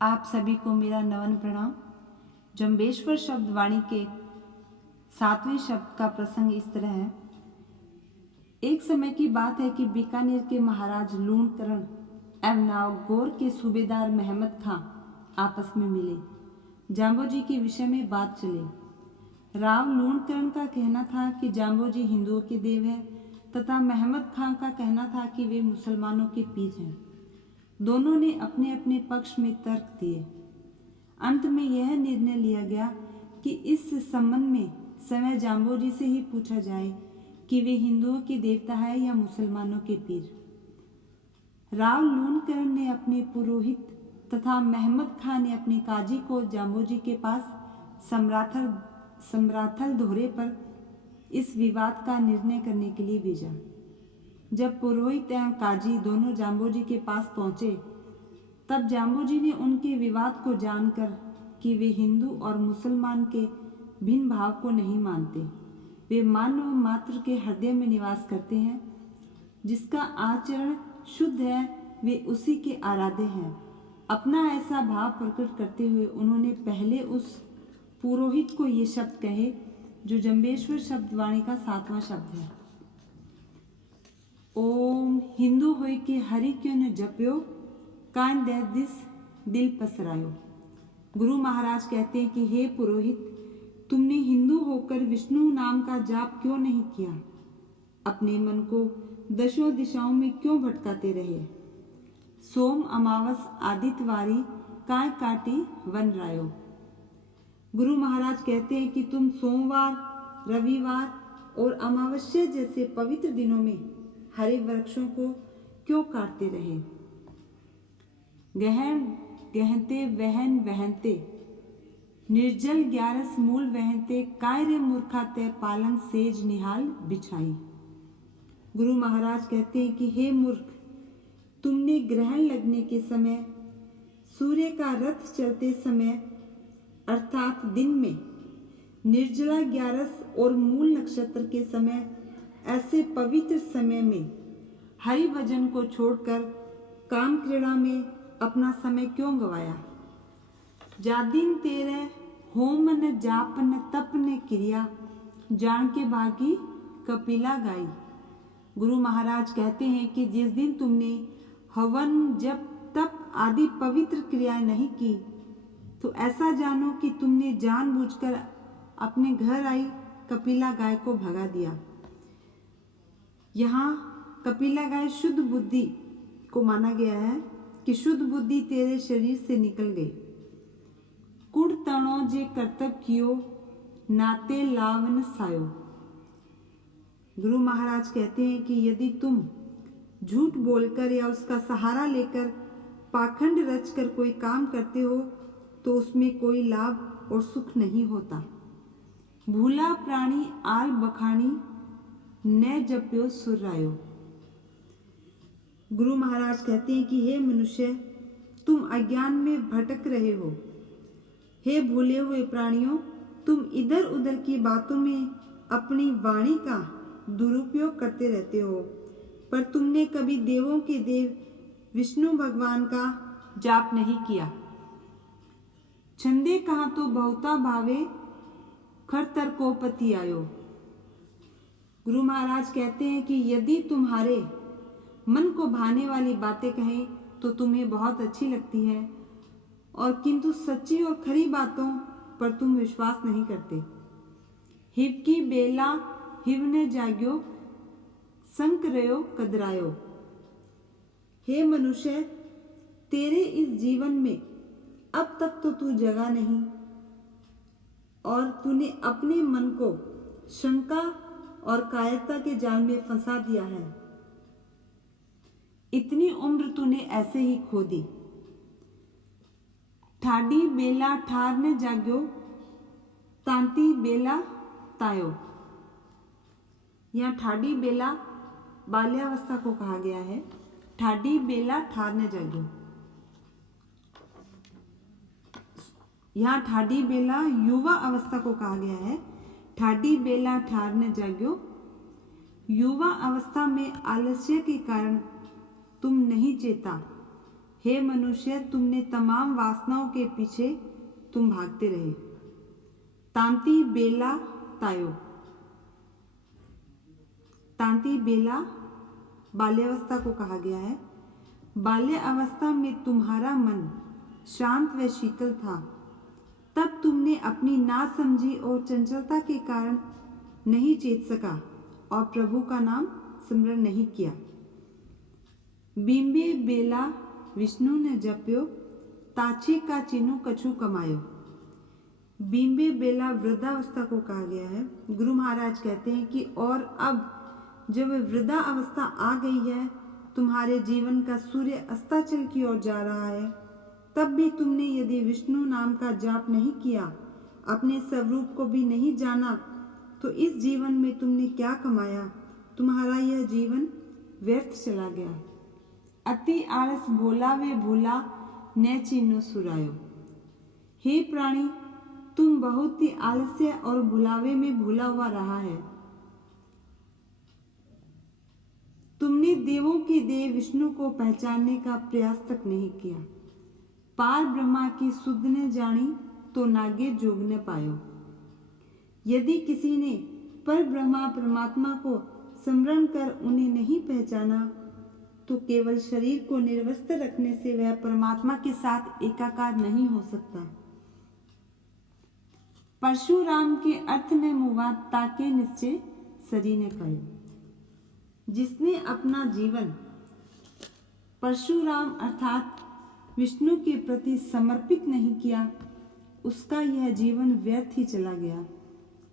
आप सभी को मेरा नमन प्रणाम। जम्बेश्वर शब्द वाणी के 7वें शब्द का प्रसंग इस तरह है। एक समय की बात है कि बीकानेर के महाराज लूणकरण एवं नागौर के सूबेदार महमद खां आपस में मिले। जाम्बोजी के विषय में बात चली। राव लूणकरण का कहना था कि जाम्बोजी हिंदुओं के देव हैं तथा महमद खां का कहना था कि वे मुसलमानों के पीर हैं। दोनों ने अपने अपने पक्ष में तर्क दिए। अंत में यह निर्णय लिया गया कि इस संबंध में समय जाम्बोजी से ही पूछा जाए कि वे हिंदुओं के देवता है या मुसलमानों के पीर। राव लूणकरण ने अपने पुरोहित तथा महमद खां ने अपने काजी को जाम्बोजी के पास सम्राथल दोहरे पर इस विवाद का निर्णय करने के लिए भेजा। जब पुरोहित एवं काजी दोनों जाम्बोजी के पास पहुंचे तब जाम्बोजी ने उनके विवाद को जानकर कि वे हिंदू और मुसलमान के भिन्न भाव को नहीं मानते, वे मानव मात्र के हृदय में निवास करते हैं, जिसका आचरण शुद्ध है वे उसी के आराध्य हैं। अपना ऐसा भाव प्रकट करते हुए उन्होंने पहले उस पुरोहित को ये शब्द कहे जो जम्बेश्वर शब्द वाणी का 7वां शब्द है। ओम हिंदू होय के हरि क्यों न जप्यो कान दे दिस दिल पसरायो। गुरु महाराज कहते हैं कि हे पुरोहित, तुमने हिंदू होकर विष्णु नाम का जाप क्यों नहीं किया? अपने मन को दशों दिशाओं में क्यों भटकाते रहे? सोम अमावस आदित्यवारी काय काटी वन रायो। गुरु महाराज कहते हैं कि तुम सोमवार, रविवार और अमावस्या जैसे पवित्र दिनों में हरे वृक्षों को क्यों काटते रहे? गहन गहते वहन वहनते निर्जल ग्यारस मूल वहनते कायरे मूर्खाते पालंग सेज निहाल बिछाई। गुरु महाराज कहते हैं कि हे मूर्ख, तुमने ग्रहण लगने के समय, सूर्य का रथ चलते समय अर्थात दिन में, निर्जला ग्यारस और मूल नक्षत्र के समय ऐसे पवित्र समय में हरि भजन को छोड़कर काम क्रीड़ा में अपना समय क्यों गवाया? जादिन तेरे होम न जाप न तप न क्रिया जान के भागी कपिला गाई। गुरु महाराज कहते हैं कि जिस दिन तुमने हवन जप तप आदि पवित्र क्रियाएं नहीं की तो ऐसा जानो कि तुमने जानबूझकर अपने घर आई कपिला गाय को भगा दिया। यहाँ कपिला गाय शुद्ध बुद्धि को माना गया है कि शुद्ध बुद्धि तेरे शरीर से निकल गई। कुड़ तणो जे कर्तव्य कियो नाते लावन सायो। गुरु महाराज कहते हैं कि यदि तुम झूठ बोलकर या उसका सहारा लेकर पाखंड रचकर कोई काम करते हो तो उसमें कोई लाभ और सुख नहीं होता। भूला प्राणी आल बखानी न जप्यो सुरायो। गुरु महाराज कहते हैं कि हे मनुष्य, तुम अज्ञान में भटक रहे हो। हे भूले हुए प्राणियों, तुम इधर उधर की बातों में अपनी वाणी का दुरुपयोग करते रहते हो, पर तुमने कभी देवों के देव विष्णु भगवान का जाप नहीं किया। छंदे कहाँ तो बहुता भावे खरतर को पति आयो। गुरु महाराज कहते हैं कि यदि तुम्हारे मन को भाने वाली बातें कहें तो तुम्हें बहुत अच्छी लगती है, और किंतु सच्ची और खरी बातों पर तुम विश्वास नहीं करते। हिव की बेला हिव ने जाग्यो संक रयो कदरायो। हे मनुष्य, तेरे इस जीवन में अब तक तो तू जगा नहीं और तूने अपने मन को शंका और कायरता के जाल में फंसा दिया है। इतनी उम्र तूने ऐसे ही खो दी। ठाडी बेला ठार ने जाग्यो तांती बेला तायो। यहाँ ठाडी बेला बाल्यावस्था को कहा गया है। ठाडी बेला ठार ने जाग्यो। यहाँ ठाडी बेला युवा अवस्था को कहा गया है। ठाडी बेला ठार ने जाग्यो। युवा अवस्था में आलस्य के कारण तुम नहीं चेता। हे मनुष्य, तुमने तमाम वासनाओं के पीछे तुम भागते रहे। तांति बेला तायो। तांति बेला बाल्यावस्था को कहा गया है। बाल्य अवस्था में तुम्हारा मन शांत व शीतल था। तब तुमने अपनी नासमझी और चंचलता के कारण नहीं चेत सका और प्रभु का नाम स्मरण नहीं किया। बिंबे बेला विष्णु ने जप्यो, ताछे का चिन्ह कछु कमायो। बिंबे बेला वृद्धावस्था को कहा गया है। गुरु महाराज कहते हैं कि और अब जब वृद्धा अवस्था आ गई है, तुम्हारे जीवन का सूर्य अस्ताचल की ओर जा रहा है, तब भी तुमने यदि विष्णु नाम का जाप नहीं किया, अपने स्वरूप को भी नहीं जाना, तो इस जीवन में तुमने क्या कमाया? तुम्हारा यह जीवन व्यर्थ चला गया। अति आलस भोला वे भूला, न चिन्हो सुरायो। हे प्राणी, तुम बहुत ही आलस्य और भुलावे में भूला हुआ रहा है। तुमने देवों के देव विष्णु को पहचानने का प्रयास तक नहीं किया। पार ब्रह्मा की सुध ने जानी, तो नागे जोग न पायो। यदि किसी ने पर ब्रह्मा परमात्मा को स्मरण कर उन्हें नहीं पहचाना, तो केवल शरीर को निर्वस्त्र रखने से वह परमात्मा के साथ एकाकार नहीं हो सकता। परशुराम के अर्थ ने मुवा ताके निश्चय सरी ने कहो। जिसने अपना जीवन परशुराम अर्थात विष्णु के प्रति समर्पित नहीं किया, उसका यह जीवन व्यर्थ ही चला गया।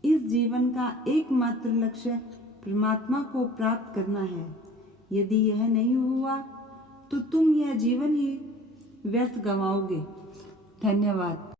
इस जीवन का एकमात्र लक्ष्य परमात्मा को प्राप्त करना है। यदि यह नहीं हुआ, तो तुम यह जीवन ही व्यर्थ गंवाओगे। धन्यवाद।